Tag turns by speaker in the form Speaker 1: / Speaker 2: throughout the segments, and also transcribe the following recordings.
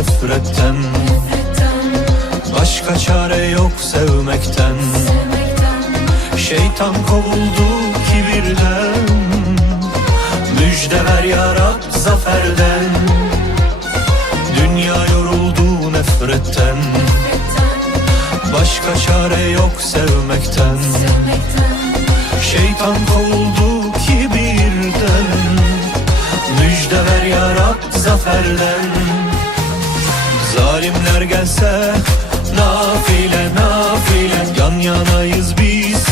Speaker 1: nefretten. Başka çare yok sevmekten. Şeytan kovuldu kibirden. Müjde ver ya Rab zaferden. Dünya yoruldu nefretten. Başka çare yok sevmekten. Şeytan kovuldu kibirden. Müjde ver ya Rab zaferden Zalimler gelse nafile nafile Yan yanayız biz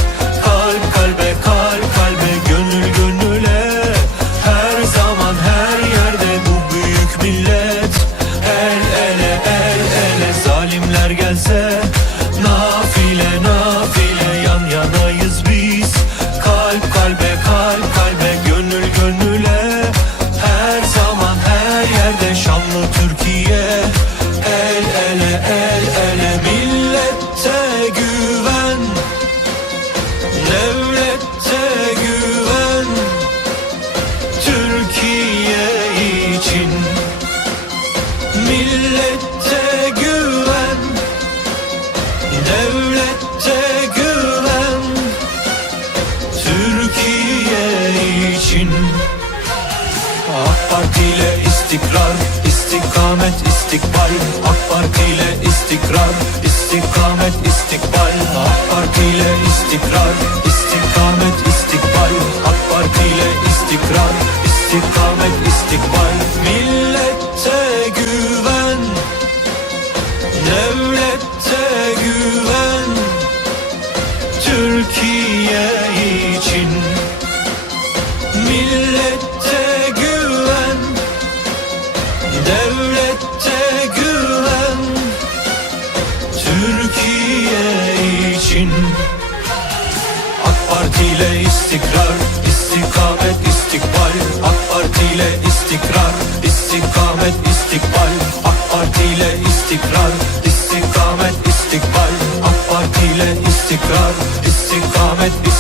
Speaker 1: Millete güven. Devlette güven. Türkiye için AK Parti ile istikrar, istikamet, istikbal. AK Parti ile istikrar, Türkiye için. Millette güven Devlette güven. Türkiye için. AK Parti ile istikrar istikamet istikbal. AK Parti ile istikrar istikamet istikbal. AK Parti ile istikrar istikamet istikbal. AK Parti ile istikrar. life is